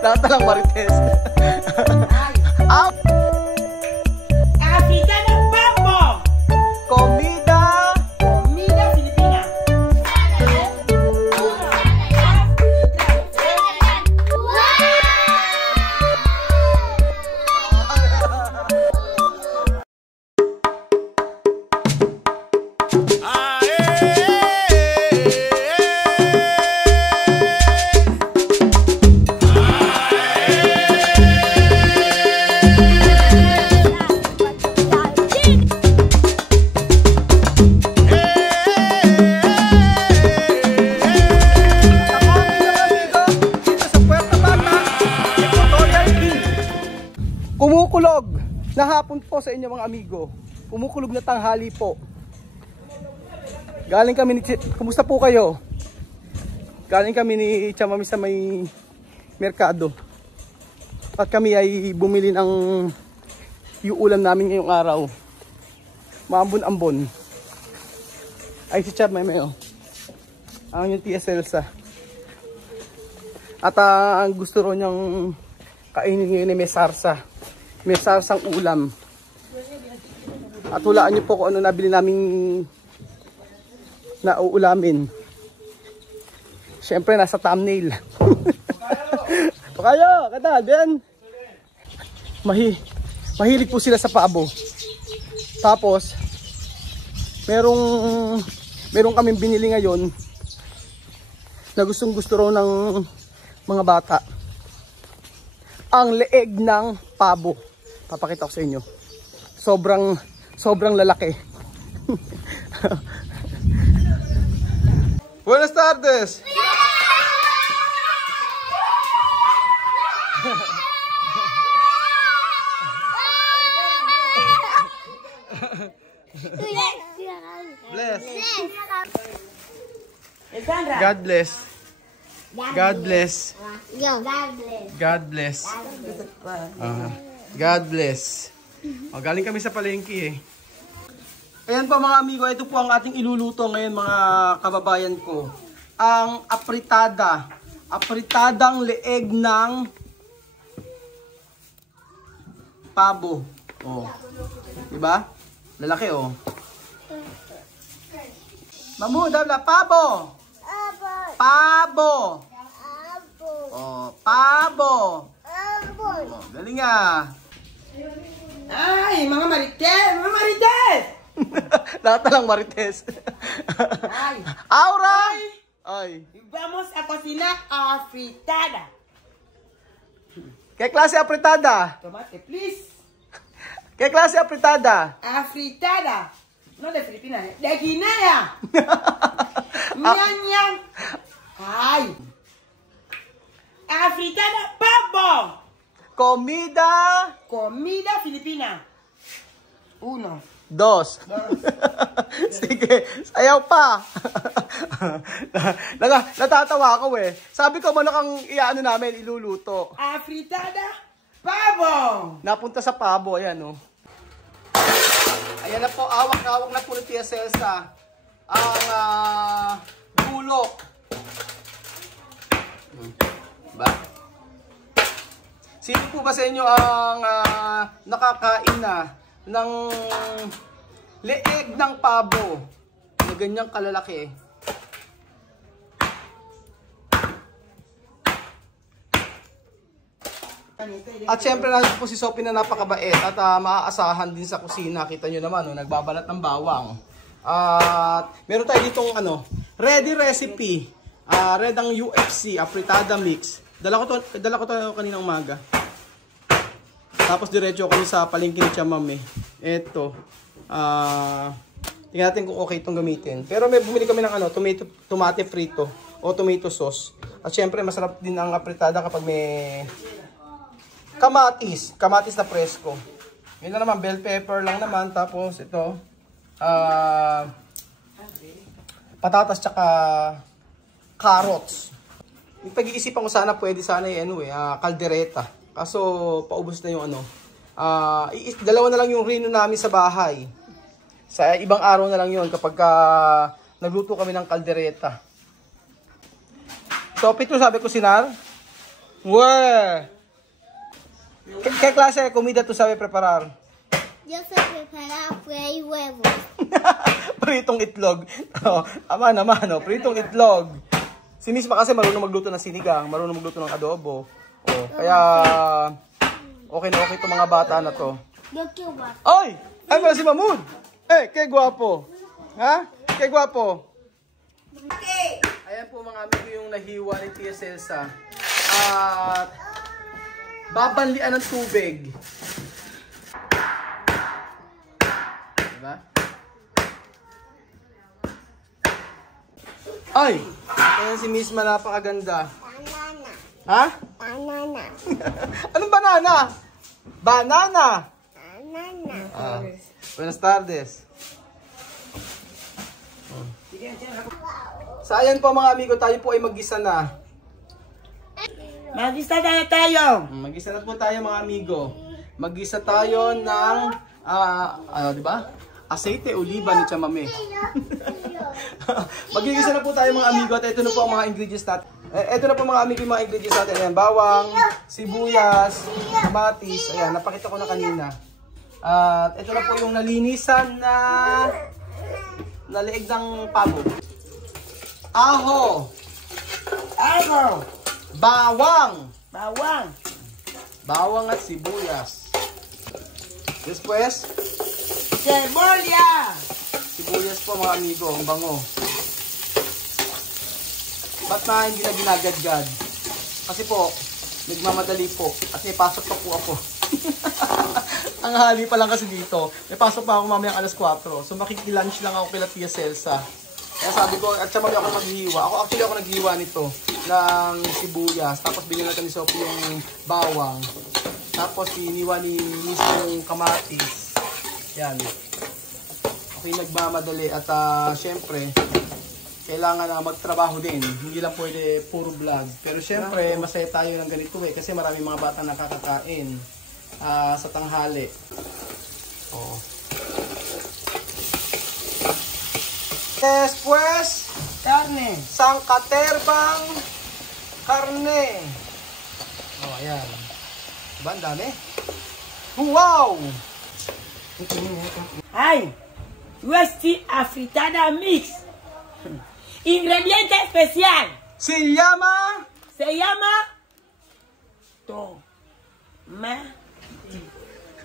Lahat na lang Marites. Out! Africana Pambo! Comida! Comida Filipina! Kumukulog na hapon po sa inyo mga amigo. Kumukulog na tanghali po. Galing kami ni kumusta po kayo? Galing kami ni Chamami sa may merkado. At kami ay bumili ng ulam namin ngayong araw. Maambon-ambon. Ay si Cham may oh. Ang yung tia Celsa. At ang gusto ro niyang kainin ngayon ay may sarsa. May sarsang ulam. At hulaan niyo po kung ano nabili naming nauulamin. Siyempre nasa thumbnail. Kayo, kadal, Ben. Mahilig po sila sa pabo. Tapos merong kaming binili ngayon na gustong-gusto raw ng mga bata. Ang leeg ng pabo. Papakita ko sa inyo. Sobrang lalaki. Buenas tardes. Bless. God bless. God bless. God bless. God bless. Galing kami sa palengke eh. Ayan po mga amigo, ito po ang ating iluluto ngayon mga kababayan ko. Ang apritada. Apritadang leeg ng pabo. Oh. Diba? Lalaki oh. Mamu, dabla, pabo. Pabo. Oh, pabo. Oh, galing ah. Ay, mga Marites! Mga Marites! Lahat na lang Marites. Ay! Auray! Ay. Vamos a cocinar afritada. ¿Qué clase apretada? Tomate, please. ¿Qué clase apretada? Afritada. No de Filipinas, de Guinea. Ñan, ñan. Ay. Afritada pavo. Comida. Comida filipina. 1. 2. Sige, sayaw pa. Natatawa ako eh. Sabi ko, ano kang iano namin, iluluto. Afritada pavo. Napunta sa pabo, ayan oh. Ayan na po, awak-awak na po ni Tia Celsa. Ang bulok. Ba? Sino po ba sa inyo ang nakakain na ng leeg ng pabo na ganyang kalalaki? At syempre nandito po si Sophie na napakabait at maaasahan din sa kusina. Kita nyo naman, nagbabalat ng bawang. At meron tayo ditong ready recipe. Red ang UFC, apritada mix. Dala ko to kaninang umaga. Tapos diretso kami sa palengke ni Chamami. Ito. Tingnan natin kung okay itong gamitin. Pero may bumili kami ng tomate frito o tomato sauce. At syempre masarap din ang apritada kapag may kamatis na presko. Yun na naman, bell pepper lang naman. Tapos ito, patatas tsaka carrots. Yung pag-iisipan ko sana pwede sana kaldereta. Kaso paubos na yung dalawa na lang yung rino namin sa bahay. Sa ibang araw na lang yun kapag nagluto kami ng kaldereta. So, Pito, sabi ko sinar. Weh! ¿Qué clase de comida tú sabes preparar? Yo sé preparar freír huevos. Pritong itlog. Oh, aman, oh. Pritong itlog. Si Miss kasi marunong magluto ng sinigang, marunong magluto ng adobo. Oh, kaya okay na okay itong mga bata na to. Yo quiero más. Ay! Ay pala si Mahmoud! Eh, kay guwapo. Ha? Kay guwapo. Ayan po mga amigo yung nahiwa ni Tia Celsa. At babanlian ng tubig. Diba? Ay! Ayan si Miss Ma, napakaganda. Banana. Ha? Banana. Anong banana? Banana! Banana. Ah, buenas tardes. So ayan po mga amigo, tayo po ay mag-gisa na. Mag-isa na tayo. Mag-gisa na po tayo mga amigo. Mag-gisa tayo ng, di ba? Aceite, oliva ni chamame. Mag-gisa na po tayo mga amigo at ito na po ang mga ingredients natin. Ito na po mga amigo yung mga ingredients natin. Ayan, bawang, sibuyas, kamatis. Ayan, napakita ko na kanina. At ito na po yung nalinisan na leeg ng pabo. Aho, Aho. bawang, Bawang. at sibuyas. Después, Cebolla. sibuyas po mga amigo, ang bango. Ba't na hindi na ginagadgad? Kasi po, nagmamadali po at may pasok pa po ako. Ang hali pa lang kasi dito. May pasok pa ako mamayang alas 4. So makikilunch lang ako kila Tia Celsa. Kaya sabi ko, at siya mami ako maghihiwa. Ako naghihiwa nito ng sibuyas. Tapos binigyan natin ni Sophie yung bawang. Tapos iniwa ni Miss yung kamatis. Yan. Okay, nagmamadali. At syempre, kailangan na magtrabaho din. Hindi lang pwede puro vlog. Pero syempre, masaya tayo ng ganito eh. Kasi maraming mga bata nakakakain sa tanghali. Oh. Después, Carne. sangkaterbang karne. Oh, ayan. Diba, ang dami? Wow! Ay. Westi afritada mix. Ingrediente especial. Se llama... Se llama tomate.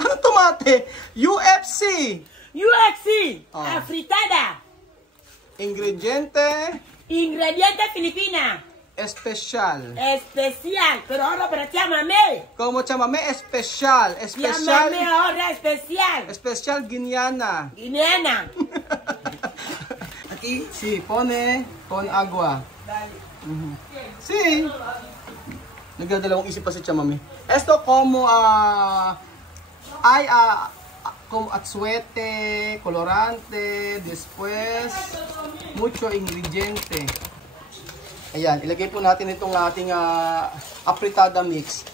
Ano tomate? UFC! UFC. Oh. Afritada. Ingrediente Ingrediente filipina. especial. Especial. Pero ahora para llámame. Como chamame especial. Llámame ahora especial. Especial Guineana. Guineana. Aquí, sí, pone con agua. Sí. Nagdadalawang isip pa si chamame. Esto como como atsuete, colorante, después mucho ingrediente. Ayan, ilagay po natin itong ating apritada mix.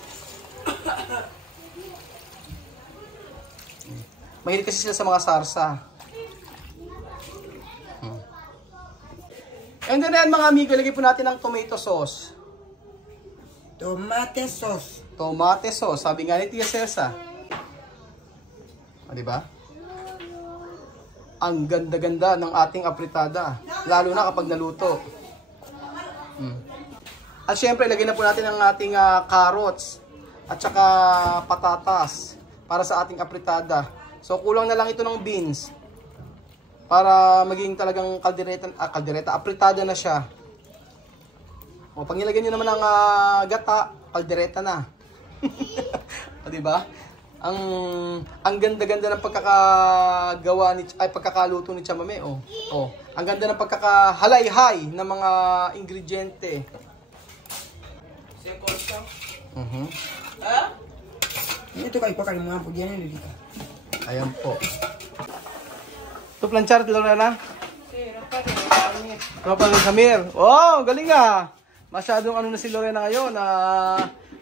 Mahilig kasi sila sa mga sarsa. And then mga amigo, ilagay po natin ang tomato sauce. Tomate sauce. Tomate sauce, sabi nga ni Tia Celsa. Di ba? Ang ganda-ganda ng ating apritada. Lalo na kapag naluto. At syempre, lagyan na po natin ang ating carrots at saka patatas para sa ating apritada. So, kulang na lang ito ng beans para maging talagang apritada na siya. O, pag nilagyan nyo naman ng gata, kaldereta na. O, diba? Ang ganda-ganda ng pagkakaluto ni chamame. Oh. Ang ganda ng pagkakahalay-hay ng mga ingrediente. Ito kayo pa kayo mga pagyan na dito. Ayan po. Ito planchar, Lorena? Tropa ni Samir. Oh, galing ah. Masyadong ano na si Lorena ngayon na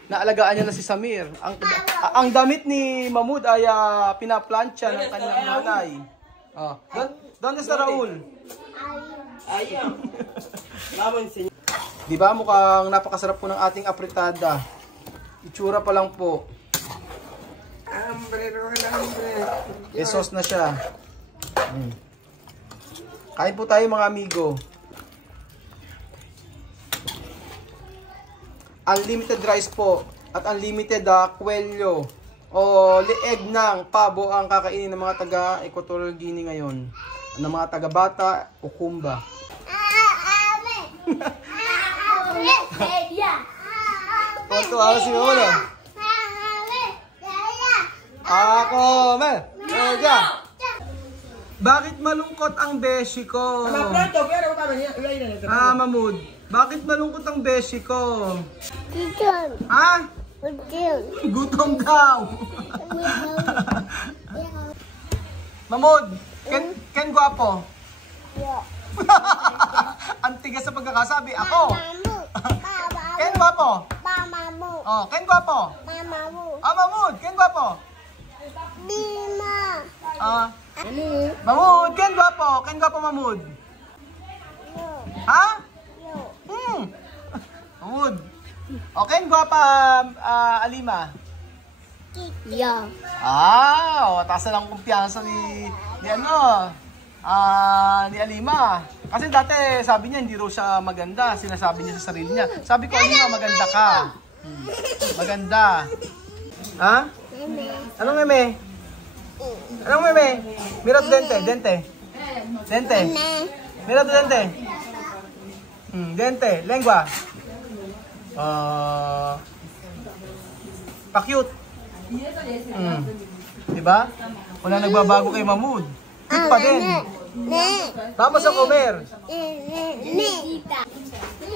naalagaan niya na si Samir. Ang damit ni Mahmoud ay pinaplansya ng kanyang nanay. Oh, doon sa Raul. Ayun. Lamon sa Di ba mukhang napakasarap po ng ating apritada. Itsura pa lang po. Hambre, Rola, hambre. May sauce na siya. Kain po tayo mga amigo. Unlimited rice po. At unlimited kwelyo o lieg ng pabo ang kakainin ng mga taga Equatorial Guinea ngayon. Ng mga taga Bata o Kumba. Ito ako si Molo. Ako, me. Bakit malungkot ang beshi ko? Mamud. Bakit malungkot ang beshi ko? Ha? Gutom daw. Mamud, Ken Guapo. Ang tigas sa pagkakasabi. Ako. Ken Guapo. Oh, Ken Guapo. Mamud, Ken Guapo. Mamud, Ken Guapo. Ken Guapo, Mamud. Ha? Mamud. O, Ken Guapa, Alima. Taas na lang kumpiyansa ni Alima. Kasi dati sabi niya hindi raw siya maganda. Sinasabi niya sa sarili niya. Sabi ko, Alima, maganda ka. Maganda. Ha? Anong meme? Anong meme? Mirot dente, dente. Dente. Mirot dente. Dente, lengua. Pa-cute. Diba? Wala nagbabago kay Mamud. Cute pa din. Vamos a comer.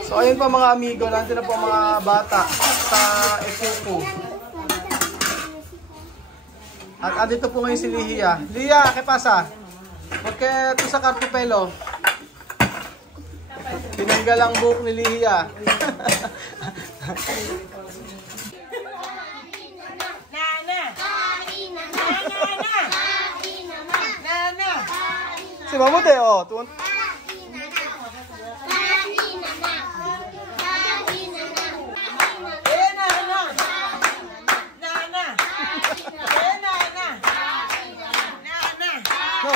So ayun po mga amigo, nandito na po mga bata sa Epuko. At andito po ngayon si Lia. Lia, ¿qué pasa? Porque tu sa kartupelo. Tinanggal ang buhok ni Lia. Si Mamud oh.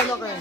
No, okay.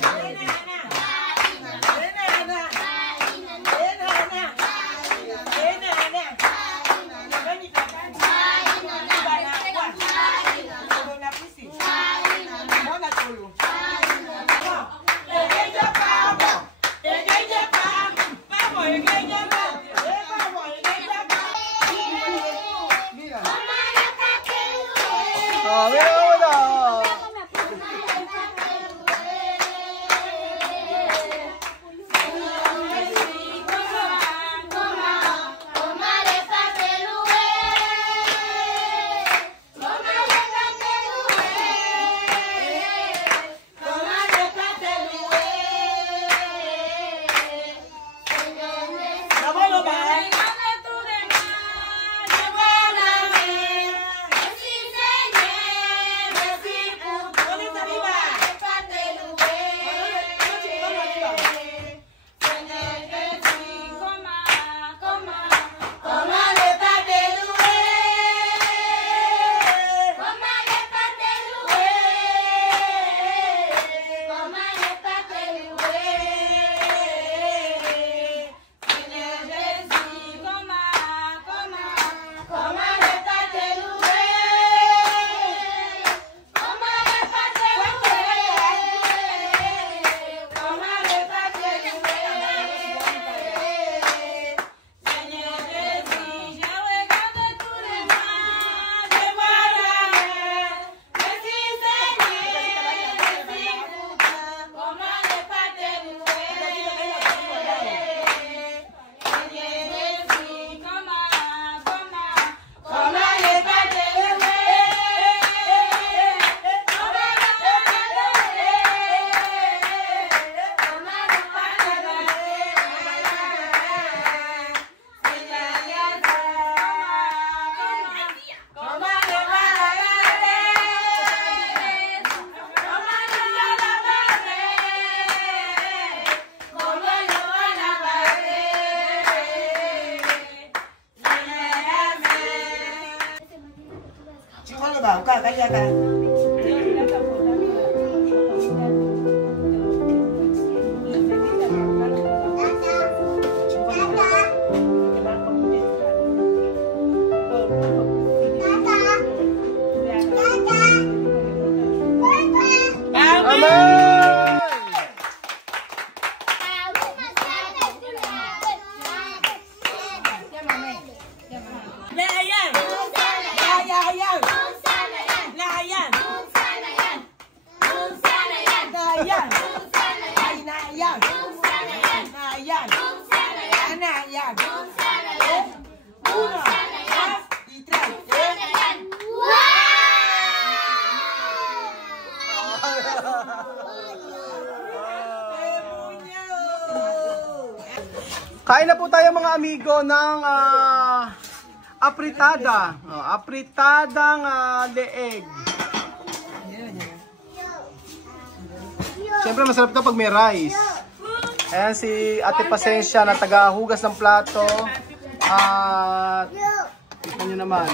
ba? Kaya ka. Kain na po tayo mga amigo ng apritada. Apritadang leeg. Siyempre masarap ito pag may rice. Ayan si Ate Pasensya na taga-hugas ng plato. At tignan nyo naman.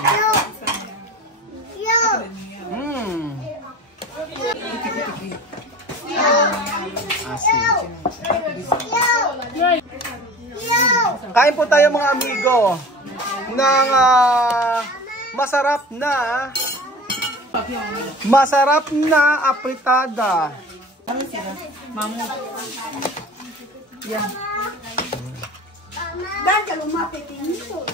Asin. Kain po tayo mga amigo ng masarap na apritada. Mamu. Yan. Dahil lumapit dito.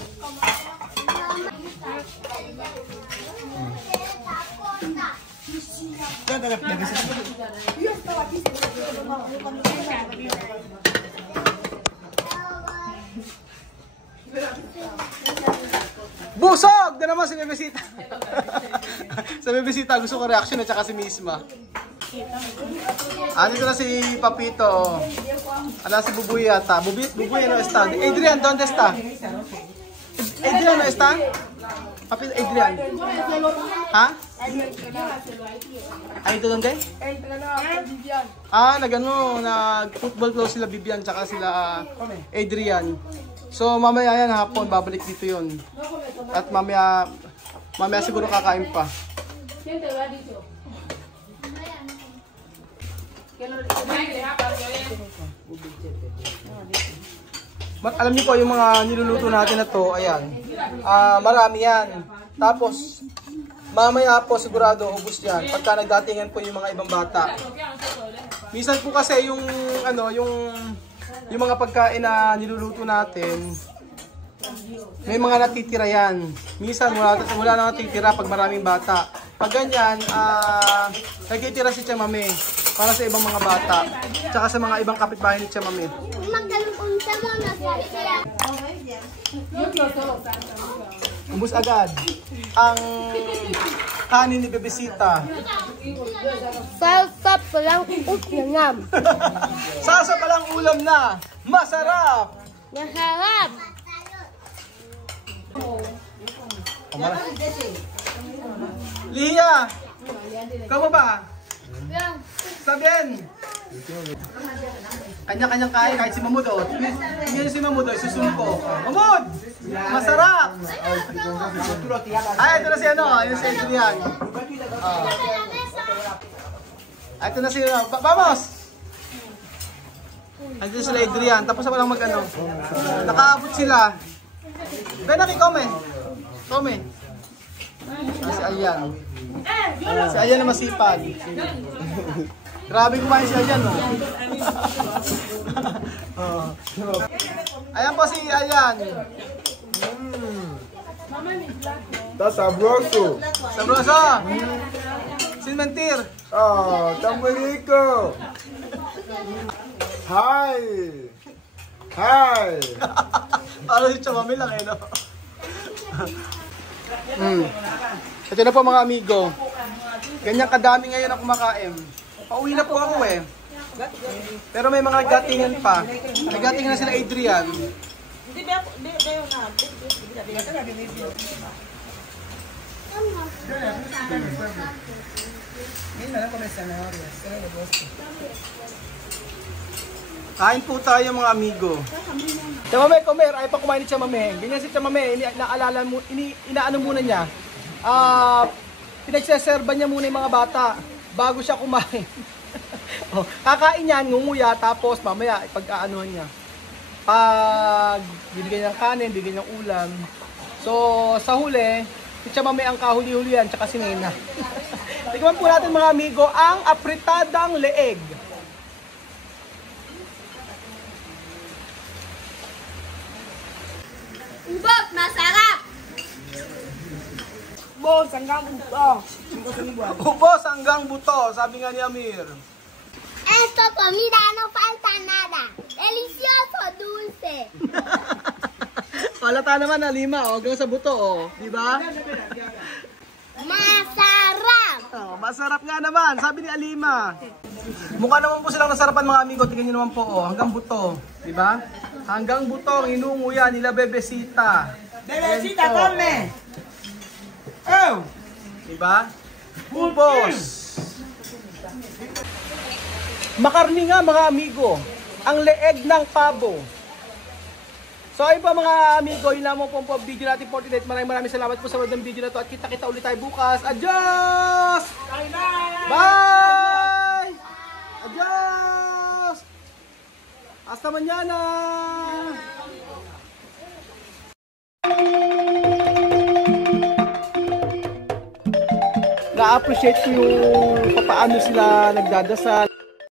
Busog! Na naman si Bebesita. Sa Bebesita gusto ko reaction at saka si Misma. Dito na si Papito. Ala si Bubuy yata. Bubuy no está? Adrian, ¿dónde está? Adrian no está? Papito, Adrian. Ha? Ay, ito donde? Nag-football close sila Bibian tsaka sila Adrian. So mamaya yan hapon, babalik dito yun. At mamaya siguro kakain pa. Alam niyo po yung mga niluluto natin na to, ayan. Marami yan. Tapos mamaya po sigurado ubos yan pagka nagdatingan po yung mga ibang bata. Minsan po kasi yung mga pagkain na niluluto natin, may mga natitira yan. Minsan wala na natitira pag maraming bata. Pag ganyan, nagtitira si Chamame para sa ibang mga bata. Tsaka sa mga ibang kapitbahay ni Chamame. Ubus agad ang kanin ni Bebesita. Salsa palang ulam. Salsa palang ulam na. Masarap. Masarap. Liya, ikaw ba? Sabihin. Kanya-kanyang kain, kahit si Mamud o. Tingnan si Mamud o, susumpo. Mamud! Masarap! Ito na si yung si Adrian. Ito na si, vamos! Ito sila Adrian, tapos ako lang nakaabot sila. Benaki, come. Si Alyan. Si Alyan na masipag. Grabe kumain si Alyan, no? Ayan po si Alyan. Está sabroso. Sabroso. Sin mentir. Está muy rico. Hi. Parang si Chamame lang no? Ito na po mga amigo. Ganyan kadami ngayon ang kumakain. Pauwi na po ako eh. Pero may mga gatingan pa. Nagatingan na sila Adrian. Kain po tayo mga amigo. Chamame, comer. Ayaw pa kumain ni Chamame. Ganyan si Chamame. Inaano muna niya. pinagseserba niya muna yung mga bata bago siya kumain. Oh, kakain yan, ngunguya, tapos mamaya ipag-aanuhan niya. Pag bibigyan ng kanin, bibigyan ng ulam. So, sa huli, siya mamaya ang kahuli-hulihan, tsaka si Nena. Tignan po natin mga amigo, ang apritadang leeg. Ubok, masarap! Boss, hanggang buto. Ubos hanggang buto, sabi nga ni Amir. Esto comida, no falta nada. Delicioso, dulce. Palata naman na lima, hanggang sa buto, oh. Di ba? Masarap! Oh, masarap nga naman, sabi ni Alima. Mukha naman po silang nasarapan mga amigo, tingnan nyo naman po, oh, hanggang buto. Di ba? Hanggang buto, inunguya nila Bebesita. Bebesita, Ayan po. come! Oh! Diba? Ubos. Makarni nga mga amigo, ang leeg ng pabo. So ayun po mga amigo, yun lamang po ang video natin for today. Maraming salamat po sa ng video na to at kita-kita ulit tayo bukas. Adios! Bye! Adios! Hasta mañana! Na-appreciate ko yung paano sila nagdadasal.